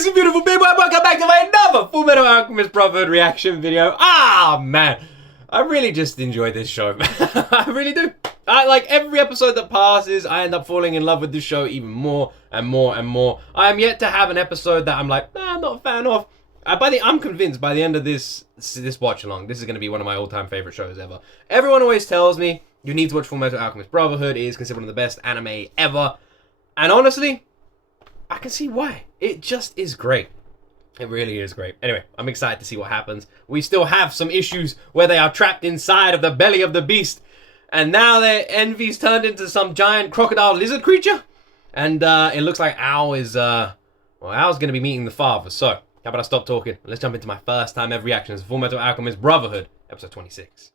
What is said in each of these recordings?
Listen, beautiful people, and welcome back to another Full Metal Alchemist Brotherhood reaction video. Ah, man. I really just enjoy this show. I really do. Like every episode that passes, I end up falling in love with this show even more and more and more. I am yet to have an episode that I'm like, nah, I'm not a fan of. I'm convinced by the end of this watch along, this is going to be one of my all-time favorite shows ever. Everyone always tells me you need to watch Full Metal Alchemist Brotherhood. It is considered one of the best anime ever. And honestly, I can see why. It just is great. It really is great. Anyway, I'm excited to see what happens. We still have some issues where they are trapped inside of the belly of the beast. And now their envy's turned into some giant crocodile lizard creature. And it looks like Al is, well, Al's going to be meeting the father. So, how about I stop talking? Let's jump into my first time ever reaction to Full Metal Alchemist Brotherhood, episode 26.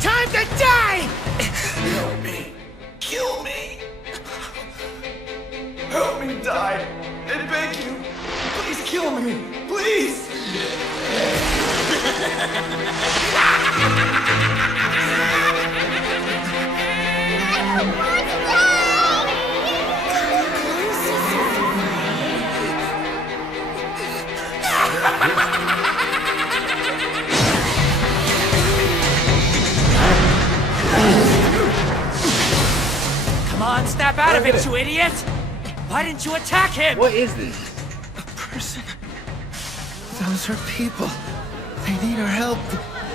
Time to die! Help me. Kill me. Help me die. I beg you. Please kill me. Please. Come on, snap out of it, you idiot! Why didn't you attack him? What is this? A person. Those are people. They need our help.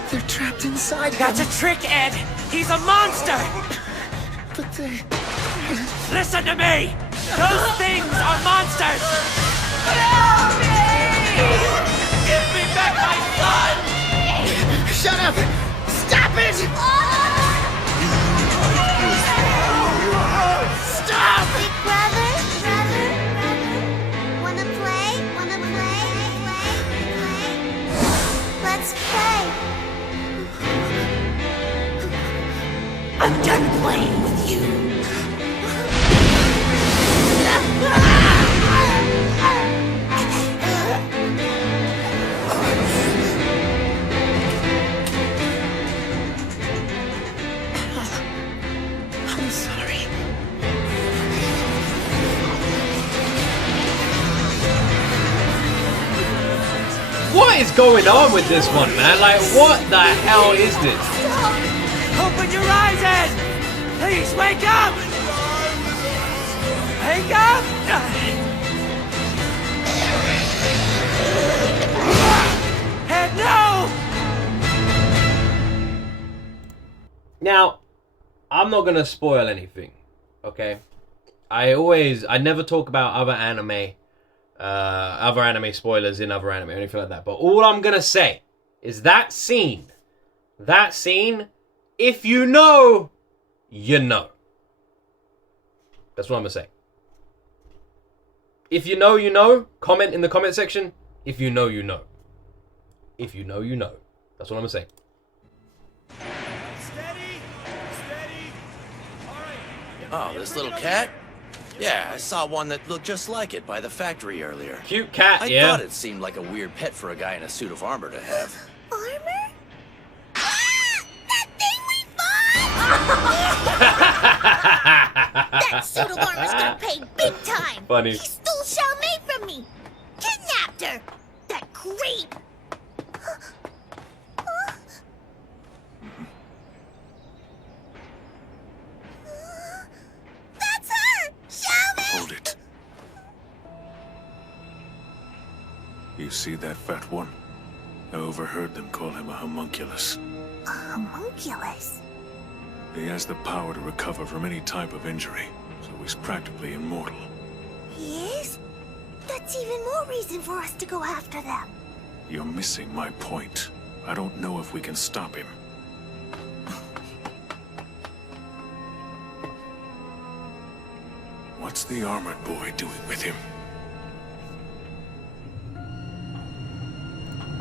They're trapped inside him. That's a trick, Ed! He's a monster! But they... Listen to me! Those things are monsters! Help me! Give me back my son! Shut up! Stop it! Stop! Big brother, wanna play? Let's play. I'm done playing with you. I'm sorry. What is going on with this one, man? Like, what the hell is this? Open your eyes, Ed! Please, wake up! Wake up! Ed, no! Now, I'm not gonna spoil anything, okay? I never talk about other anime spoilers in other anime or anything like that. But all I'm gonna say is that scene, if you know, you know. That's what I'm gonna say. If you know, you know. Comment in the comment section. If you know, you know. If you know, you know. That's what I'm gonna say. Oh, this little cat? Yeah, I saw one that looked just like it by the factory earlier. Cute cat, I yeah. thought it seemed like a weird pet for a guy in a suit of armor to have. Armor? Ah! That thing we fought! That suit of armor's gonna pay big time! Funny. He stole Xiaomei from me! Kidnapped her! That creep! That's her! Xiaomei! Hold it. You see that fat one? I overheard them call him a homunculus. A homunculus? He has the power to recover from any type of injury, so he's practically immortal. He is? That's even more reason for us to go after them. You're missing my point. I don't know if we can stop him. What's the armored boy doing with him?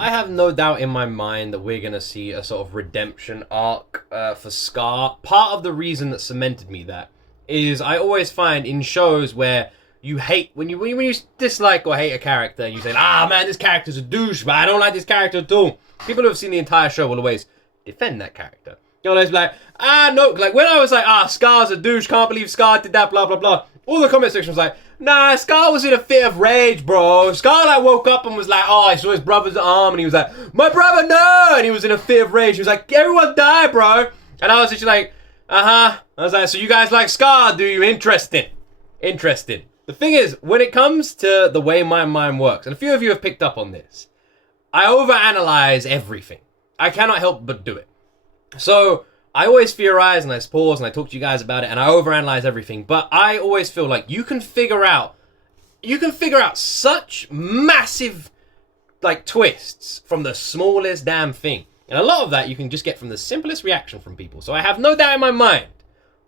I have no doubt in my mind that we're going to see a sort of redemption arc for Scar. Part of the reason that cemented me that is I always find in shows where you hate, when you dislike or hate a character, and you say, man, this character's a douche, but I don't like this character at all. People who have seen the entire show will always defend that character. You'll always be like, no, like when I was like, Scar's a douche, can't believe Scar did that, blah, blah, blah. All the comment section was like, nah, Scar was in a fit of rage, bro. Scar like woke up and was like, I saw his brother's arm, and he was like, my brother, no! And he was in a fit of rage. He was like, everyone died, bro. And I was just like, I was like, so you guys like Scar, do you? Interesting. The thing is, when it comes to the way my mind works, and a few of you have picked up on this, I overanalyze everything. I cannot help but do it. So I always theorize and I pause and I talk to you guys about it and I overanalyze everything. But I always feel like you can figure out such massive like twists from the smallest damn thing. And a lot of that you can just get from the simplest reaction from people. So I have no doubt in my mind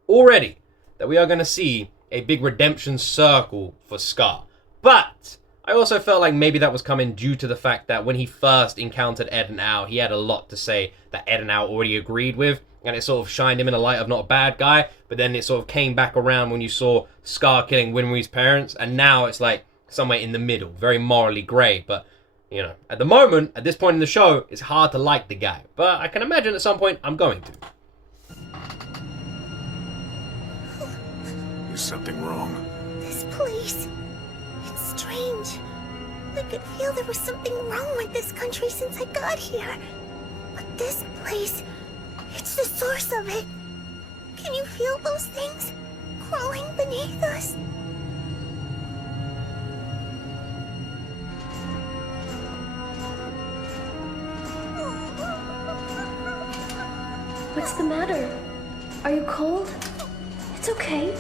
already that we are going to see a big redemption circle for Scar. But I also felt like maybe that was coming due to the fact that when he first encountered Ed and Al, he had a lot to say that Ed and Al already agreed with, and it sort of shined him in a light of not a bad guy, but then it sort of came back around when you saw Scar killing Winry's parents, and now it's like somewhere in the middle, very morally grey, but, you know, at the moment, at this point in the show, it's hard to like the guy, but I can imagine at some point I'm going to. Is something wrong? This place. It's strange. I could feel there was something wrong with this country since I got here. But this place, it's the source of it. Can you feel those things crawling beneath us? What's the matter? Are you cold? It's okay.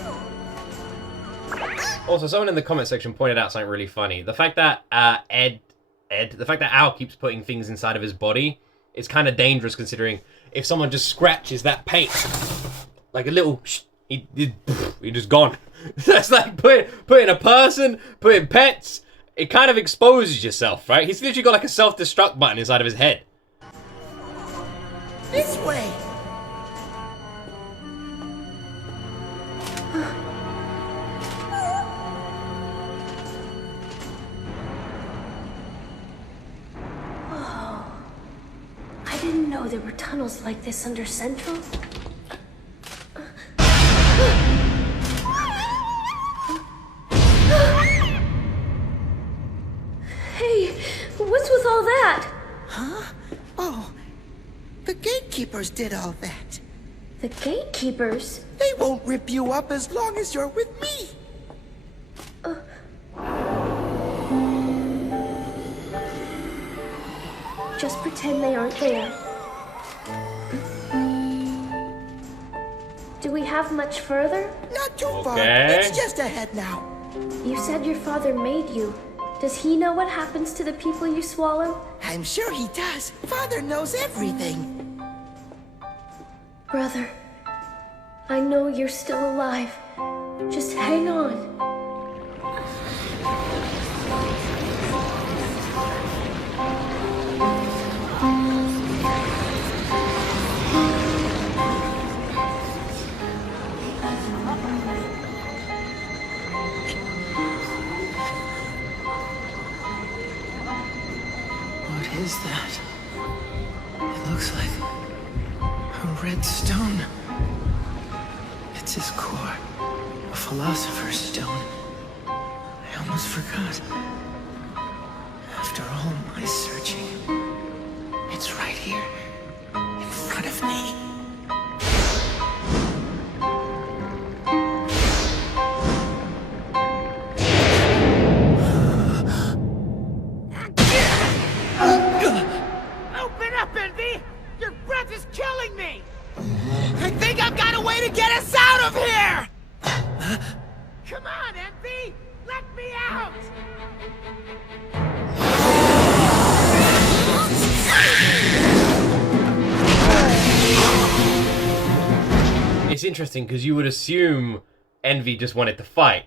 Also, someone in the comment section pointed out something really funny. The fact that the fact that Al keeps putting things inside of his body is kind of dangerous, considering if someone just scratches that paint, like a little, he just gone. That's like putting a person, putting pets. It kind of exposes yourself, right? He's literally got like a self-destruct button inside of his head. This way! I didn't know there were tunnels like this under Central. Hey, what's with all that? Huh? Oh, the gatekeepers did all that. The gatekeepers? They won't rip you up as long as you're with me. Just pretend they aren't there. Do we have much further? Not too far. Okay. It's just ahead now. You said your father made you. Does he know what happens to the people you swallow? I'm sure he does. Father knows everything. Brother, I know you're still alive. Just hang on. What is that? It looks like a red stone. It's his core, a philosopher's stone. I almost forgot. After all my searching, it's right here, in front of me. Open up, Envy! Your breath is killing me! I think I've got a way to get us out of here! Come on, Envy! Let me out! It's interesting because you would assume Envy just wanted to fight,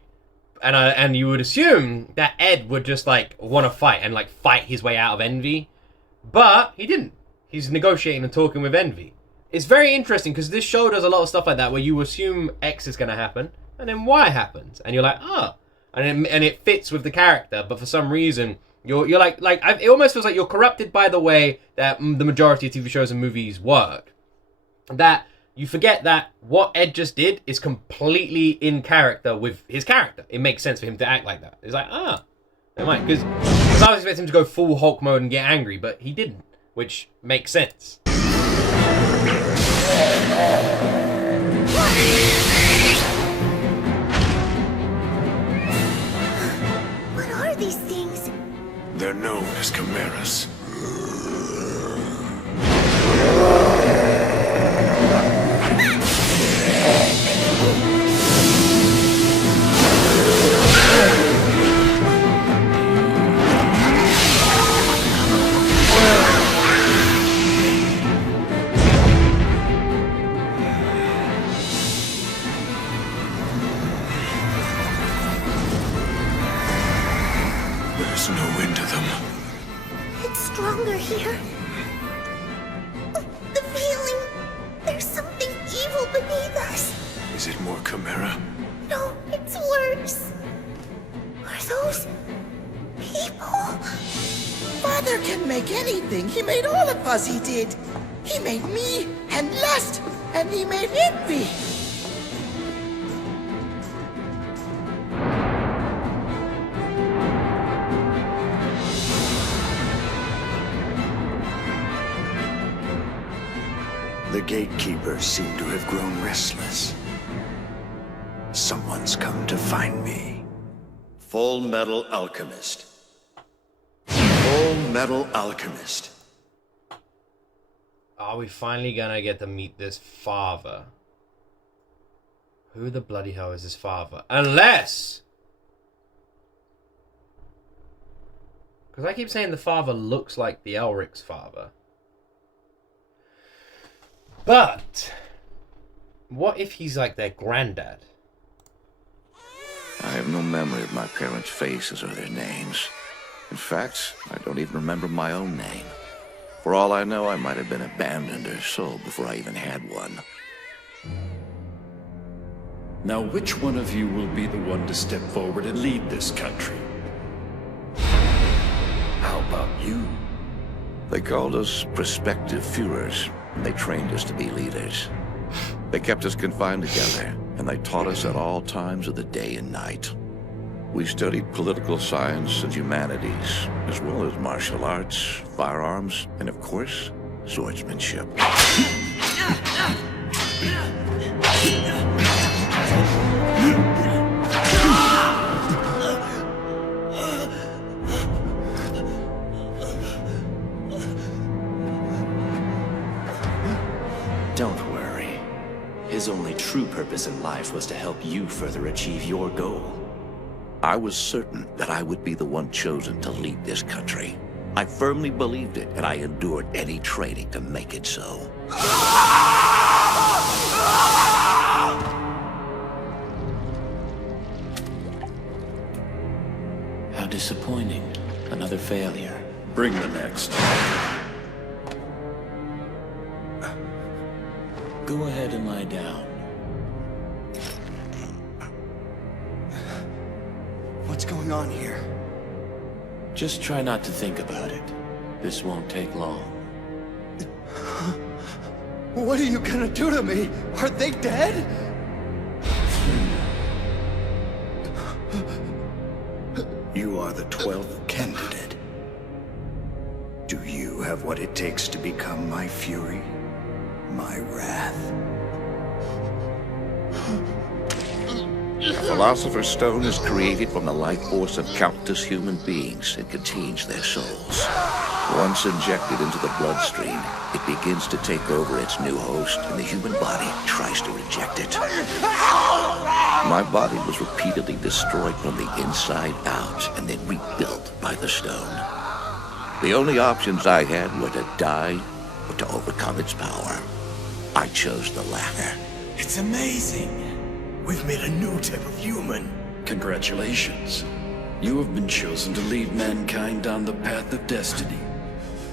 and you would assume that Ed would just like want to fight and like fight his way out of Envy, But he didn't. He's negotiating and talking with Envy. It's very interesting because this show does a lot of stuff like that where you assume X is going to happen and then Y happens. And you're like, ah. And it fits with the character. But for some reason, you're like it almost feels like you're corrupted by the way that the majority of TV shows and movies work. That you forget that what Ed just did is completely in character with his character. It makes sense for him to act like that. It's like, never mind. Because I was expecting him to go full Hulk mode and get angry, but he didn't, which makes sense. What are these things? They're known as chimeras. There's no end to them. It's stronger here. The feeling. There's something evil beneath us. Is it more chimera? No, it's worse. Are those people? Father can make anything. He made all of us, he did. He made me and lust, and he made envy. The gatekeepers seem to have grown restless. Someone's come to find me. Full Metal Alchemist. Full Metal Alchemist. Are we finally gonna get to meet this father? Who the bloody hell is this father? Unless... because I keep saying the father looks like the Elric's father. But... what if he's like their granddad? I have no memory of my parents' faces or their names. In fact, I don't even remember my own name. For all I know, I might have been abandoned or sold before I even had one. Now, which one of you will be the one to step forward and lead this country? How about you? They called us prospective Führers, and they trained us to be leaders. They kept us confined together, and they taught us at all times of the day and night. We studied political science and humanities, as well as martial arts, firearms, and of course, swordsmanship. Don't worry. His only true purpose in life was to help you further achieve your goal. I was certain that I would be the one chosen to lead this country. I firmly believed it, and I endured any training to make it so. How disappointing. Another failure. Bring the next. Go ahead and lie down. What's going on here? Just try not to think about it. This won't take long. What are you gonna do to me? Are they dead? You are the 12th candidate. Do you have what it takes to become my fury? My wrath? The Philosopher's Stone is created from the life force of countless human beings and contains their souls. Once injected into the bloodstream, it begins to take over its new host, and the human body tries to reject it. My body was repeatedly destroyed from the inside out and then rebuilt by the stone. The only options I had were to die or to overcome its power. I chose the latter. It's amazing. We've made a new type of human. Congratulations. You have been chosen to lead mankind down the path of destiny.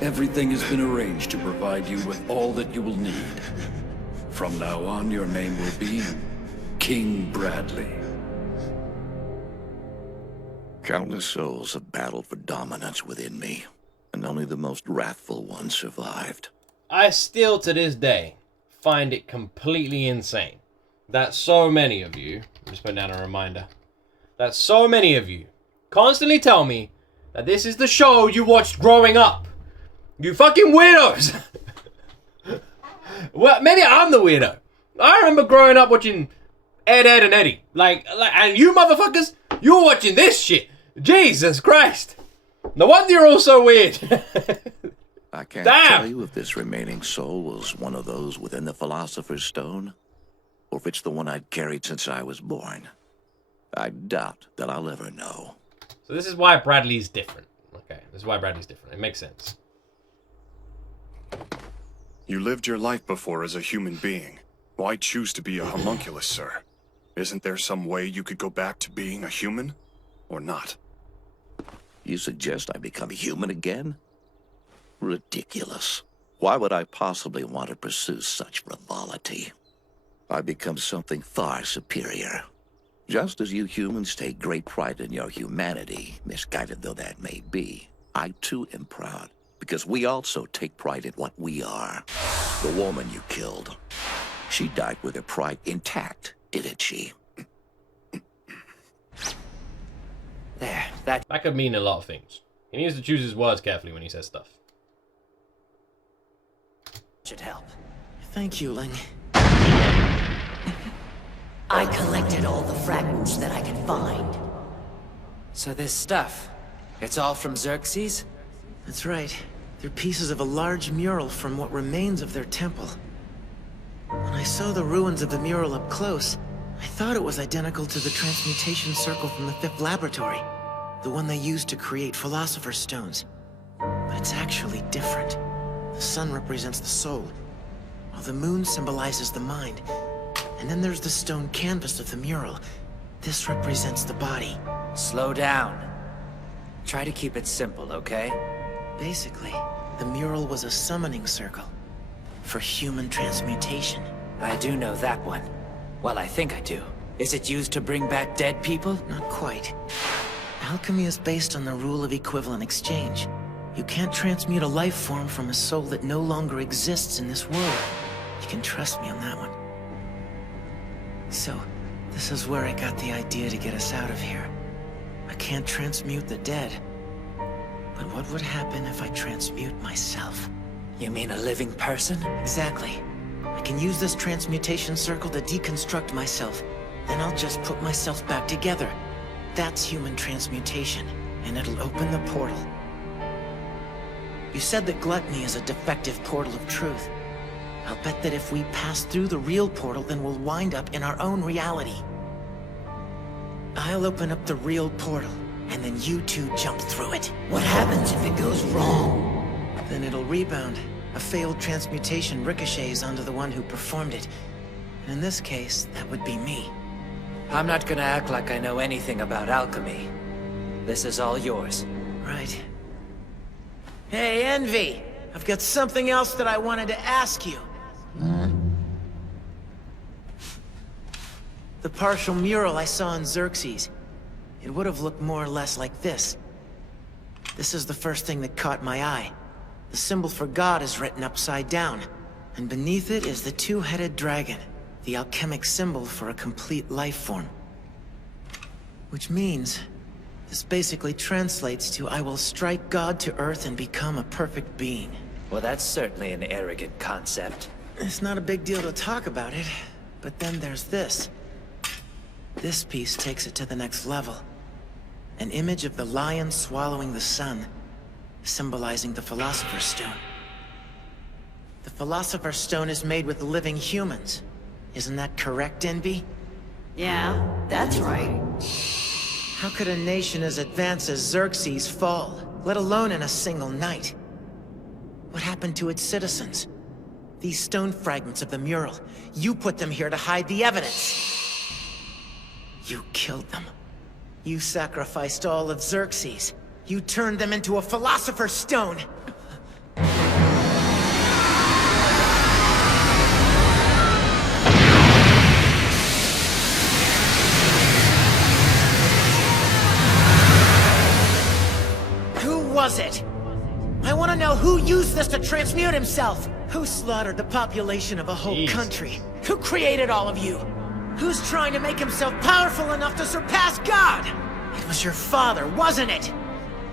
Everything has been arranged to provide you with all that you will need. From now on, your name will be King Bradley. Countless souls have battled for dominance within me, and only the most wrathful ones survived. I still, to this day, find it completely insane that so many of you, just put down a reminder, that so many of you constantly tell me that this is the show you watched growing up. You fucking weirdos! Well, maybe I'm the weirdo. I remember growing up watching Ed, and Eddie. Like, and you motherfuckers, you're watching this shit. Jesus Christ. No wonder you're all so weird. I can't tell you if this remaining soul was one of those within the Philosopher's Stone, or if it's the one I'd carried since I was born. I doubt that I'll ever know. So this is why Bradley's different. Okay, this is why Bradley's different. It makes sense. You lived your life before as a human being. Why choose to be a homunculus, sir? Isn't there some way you could go back to being a human? Or not? You suggest I become human again? Ridiculous. Why would I possibly want to pursue such frivolity? I become something far superior. Just as you humans take great pride in your humanity, misguided though that may be, I too am proud, because we also take pride in what we are. The woman you killed, she died with her pride intact, didn't she? There, that could mean a lot of things. He needs to choose his words carefully when he says stuff. Should help. Thank you, Ling. I collected all the fragments that I could find. So this stuff, it's all from Xerxes? That's right. They're pieces of a large mural from what remains of their temple. When I saw the ruins of the mural up close, I thought it was identical to the transmutation circle from the 5th laboratory, the one they used to create Philosopher's Stones. But it's actually different. The sun represents the soul, while the moon symbolizes the mind. And then there's the stone canvas of the mural. This represents the body. Slow down. Try to keep it simple, okay? Basically, the mural was a summoning circle for human transmutation. I do know that one. Well, I think I do. Is it used to bring back dead people? Not quite. Alchemy is based on the rule of equivalent exchange. You can't transmute a life form from a soul that no longer exists in this world. You can trust me on that one. So, this is where I got the idea to get us out of here. I can't transmute the dead. But what would happen if I transmute myself? You mean a living person? Exactly. I can use this transmutation circle to deconstruct myself. Then I'll just put myself back together. That's human transmutation, and it'll open the portal. You said that Gluttony is a defective portal of truth. I'll bet that if we pass through the real portal, then we'll wind up in our own reality. I'll open up the real portal, and then you two jump through it. What happens if it goes wrong? Then it'll rebound. A failed transmutation ricochets onto the one who performed it. And in this case, that would be me. I'm not gonna act like I know anything about alchemy. This is all yours. Right. Hey, Envy! I've got something else that I wanted to ask you. The partial mural I saw in Xerxes, it would have looked more or less like this. This is the first thing that caught my eye. The symbol for God is written upside down, and beneath it is the two-headed dragon, the alchemic symbol for a complete life form. Which means, this basically translates to I will strike God to earth and become a perfect being. Well, that's certainly an arrogant concept. It's not a big deal to talk about it, but then there's this. This piece takes it to the next level. An image of the lion swallowing the sun, symbolizing the Philosopher's Stone. The Philosopher's Stone is made with living humans. Isn't that correct, Envy? Yeah, that's right. How could a nation as advanced as Xerxes fall, let alone in a single night? What happened to its citizens? These stone fragments of the mural, you put them here to hide the evidence. You killed them. You sacrificed all of Xerxes. You turned them into a Philosopher's Stone. was it? I want to know who used this to transmute himself. Who slaughtered the population of a whole country? Who created all of you? Who's trying to make himself powerful enough to surpass God? It was your father, wasn't it?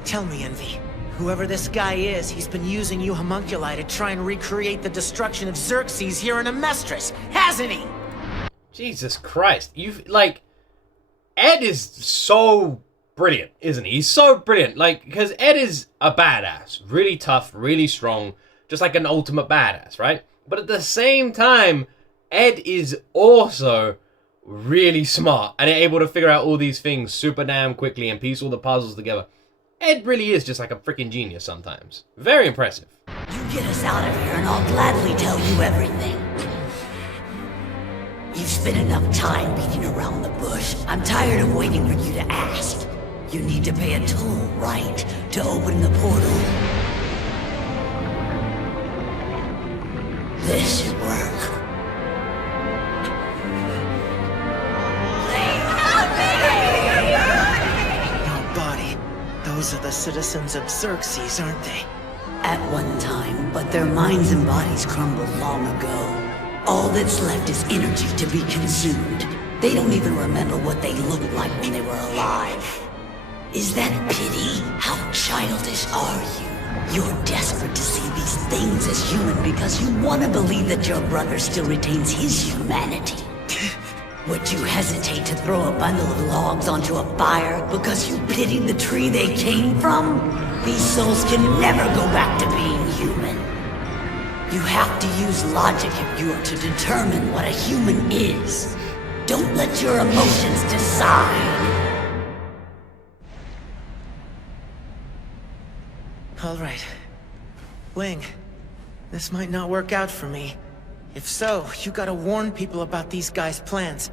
Tell me, Envy. Whoever this guy is, he's been using you homunculi to try and recreate the destruction of Xerxes here in Amestris, hasn't he? Jesus Christ. Ed is so brilliant, isn't he? He's so brilliant. Because Ed is a badass. Really tough, really strong. Just like an ultimate badass, right? But at the same time, Ed is also really smart and able to figure out all these things super damn quickly and piece all the puzzles together. Ed really is just like a freaking genius sometimes. Very impressive. You get us out of here and I'll gladly tell you everything. You've spent enough time beating around the bush. I'm tired of waiting for you to ask. You need to pay a toll, right? To open the portal. This should work. Those are the citizens of Xerxes, aren't they? At one time, but their minds and bodies crumbled long ago. All that's left is energy to be consumed. They don't even remember what they looked like when they were alive. Is that pity? How childish are you? You're desperate to see these things as human because you want to believe that your brother still retains his humanity. Would you hesitate to throw a bundle of logs onto a fire because you pitied the tree they came from? These souls can never go back to being human. You have to use logic if you are to determine what a human is. Don't let your emotions decide. All right. Ling, this might not work out for me. If so, you gotta warn people about these guys' plans.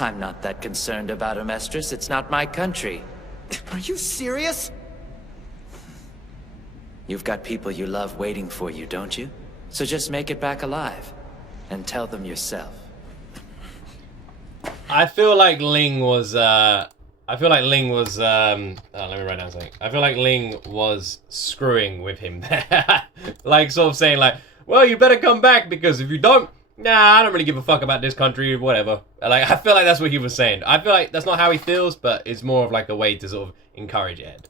I'm not that concerned about Amestris. It's not my country. Are you serious? You've got people you love waiting for you, don't you? So just make it back alive. And tell them yourself. I feel like Ling was, let me write down something. I feel like Ling was screwing with him there. Like, sort of saying, like, well, you better come back, because if you don't, nah, I don't really give a fuck about this country, whatever. Like, I feel like that's what he was saying. I feel like that's not how he feels, but it's more of like a way to sort of encourage Ed.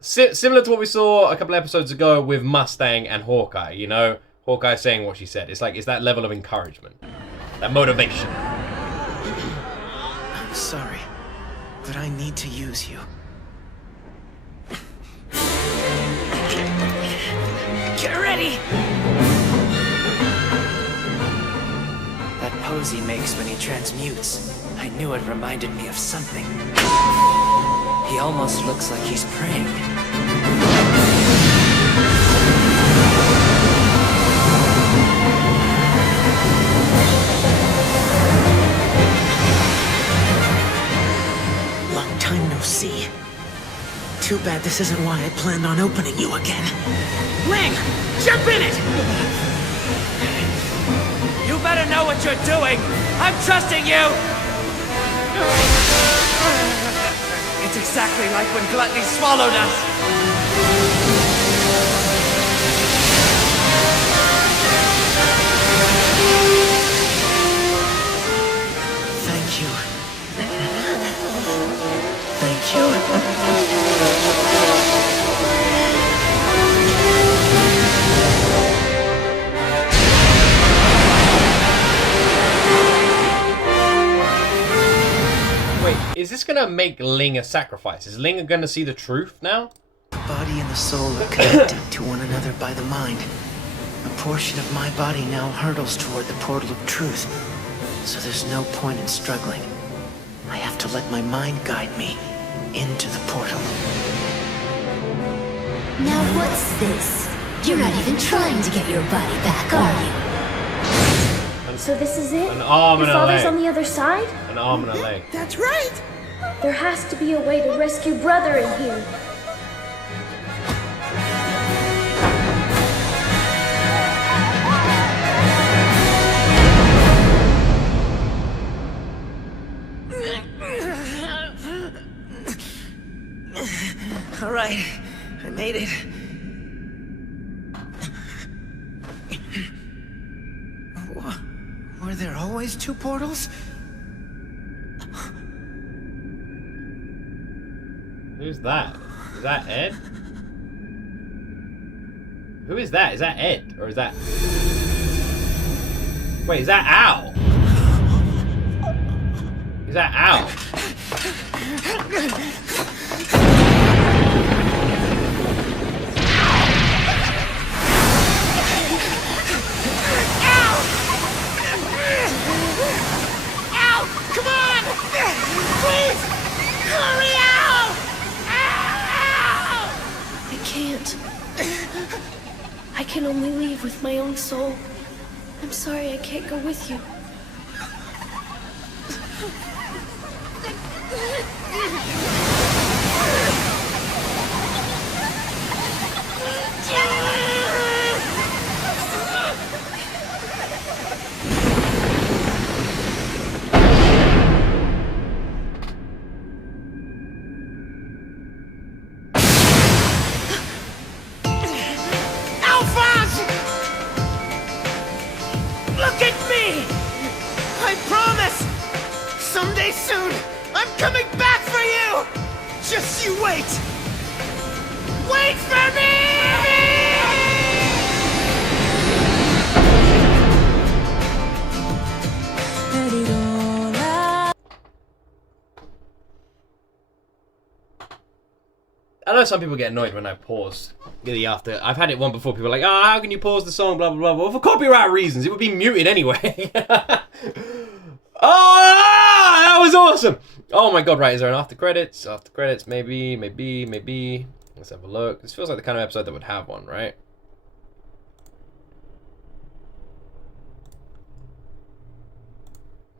Similar to what we saw a couple episodes ago with Mustang and Hawkeye, you know? Hawkeye saying what she said. It's like, it's that level of encouragement. That motivation. I'm sorry, but I need to use you. Get ready! That pose he makes when he transmutes, I knew it reminded me of something. He almost looks like he's praying. Long time no see. Too bad this isn't why I planned on opening you again. Ling, jump in it! You better know what you're doing! I'm trusting you! It's exactly like when Gluttony swallowed us! Thank you. Thank you. Wait, is this gonna make Ling a sacrifice? Is Ling gonna see the truth now? The body and the soul are connected to one another by the mind. A portion of my body now hurtles toward the portal of truth. So there's no point in struggling. I have to let my mind guide me into the portal. Now what's this? You're not even trying to get your body back, are you? So this is it? An arm and a Your father's leg. on the other side? An arm and a leg. That's right! There has to be a way to rescue brother in here. All right, I made it. Were there always two portals? Who's that? Is that Ed? Who is that? Is that Ed? Or is that... Wait, is that Al? Is that Al? Ow! Come on! Please! Hurry out! Ow! I can't. I can only leave with my own soul. I'm sorry I can't go with you. Alphonse! Look at me! I promise! Someday soon, I'm coming back for you! Just you wait! Wait for me! I know some people get annoyed when I pause really after. I've had it one before. People are like, oh, how can you pause the song? Blah, blah, blah. Well, for copyright reasons. It would be muted anyway. Oh, that was awesome. Oh my god, right. Is there an after credits? After credits, maybe. Let's have a look. This feels like the kind of episode that would have one, right?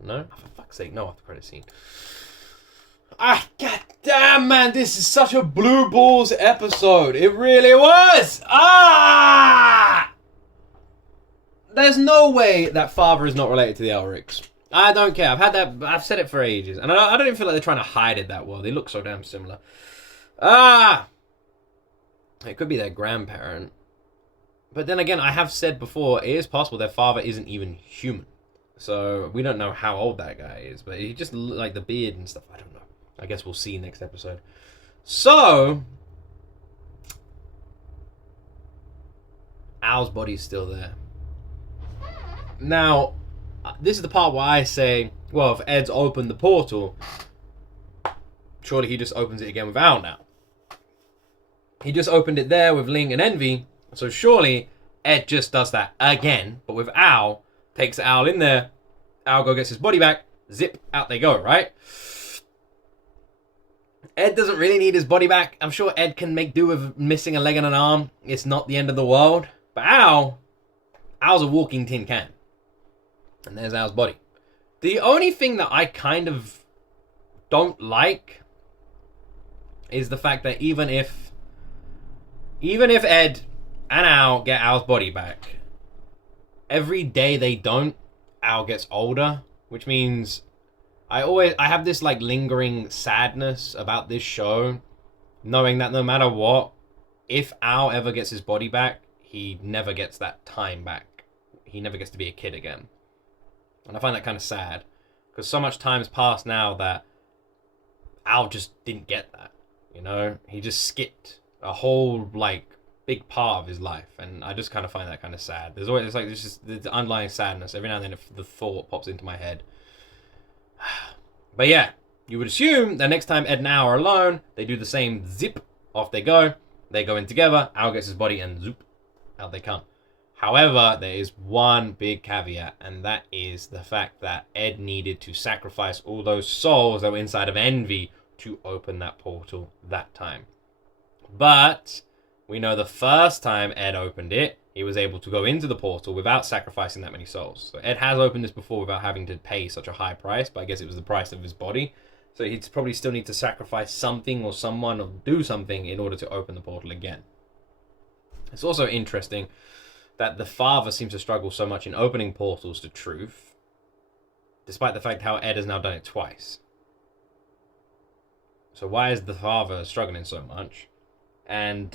No? Oh, for fuck's sake, no after credit scene. Ah, god damn, man, this is such a blue balls episode. It really was. Ah! There's no way that father is not related to the Elrics. I don't care. I've said it for ages. And I don't even feel like they're trying to hide it that well. They look so damn similar. Ah! It could be their grandparent. But then again, I have said before, it is possible their father isn't even human. So we don't know how old that guy is. But he just, like the beard and stuff, I don't know. I guess we'll see next episode. So, Al's body's still there. Now, this is the part where I say, well, if Ed's opened the portal, surely he just opens it again with Al now. He just opened it there with Ling and Envy, so surely Ed just does that again, but with Al, takes Al in there, Al gets his body back, zip, out they go, right? Ed doesn't really need his body back. I'm sure Ed can make do with missing a leg and an arm. It's not the end of the world. But Al's a walking tin can. And there's Al's body. The only thing that I kind of don't like is the fact that even if Ed and Al get Al's body back, every day they don't, Al gets older, which means I have this like lingering sadness about this show, knowing that no matter what, if Al ever gets his body back, he never gets that time back. He never gets to be a kid again. And I find that kind of sad, because so much time's passed now that Al just didn't get that, you know? He just skipped a whole, like, big part of his life, and I just kind of find that kind of sad. There's just the underlying sadness. Every now and then if the thought pops into my head. But yeah, you would assume that next time Ed and Al are alone, they do the same zip, off they go in together, Al gets his body, and zoop, out they come. However, there is one big caveat, and that is the fact that Ed needed to sacrifice all those souls that were inside of Envy to open that portal that time. But we know the first time Ed opened it, he was able to go into the portal without sacrificing that many souls. So Ed has opened this before without having to pay such a high price, but I guess it was the price of his body. So he'd probably still need to sacrifice something or someone or do something in order to open the portal again. It's also interesting that the father seems to struggle so much in opening portals to truth, despite the fact how Ed has now done it twice. So why is the father struggling so much? And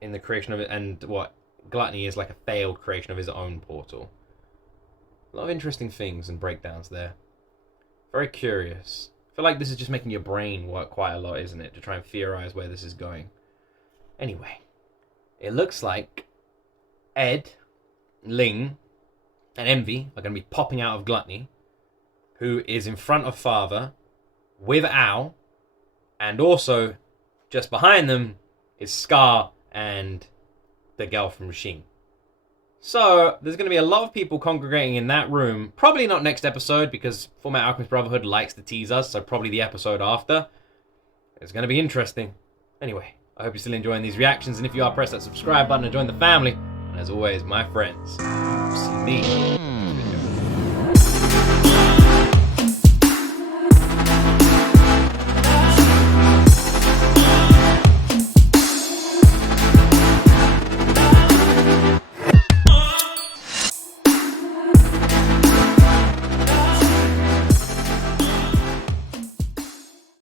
in the creation of it, and what? Gluttony is like a failed creation of his own portal. A lot of interesting things and breakdowns there. Very curious. I feel like this is just making your brain work quite a lot, isn't it? To try and theorize where this is going. Anyway, it looks like Ed, Ling, and Envy are going to be popping out of Gluttony, who is in front of Father with Al, and also just behind them is Scar and the girl from Machine. So there's going to be a lot of people congregating in that room. Probably not next episode, because Fullmetal Alchemist Brotherhood likes to tease us, so probably the episode after. It's going to be interesting. Anyway, I hope you're still enjoying these reactions, and if you are, press that subscribe button and join the family. And as always, my friends, see me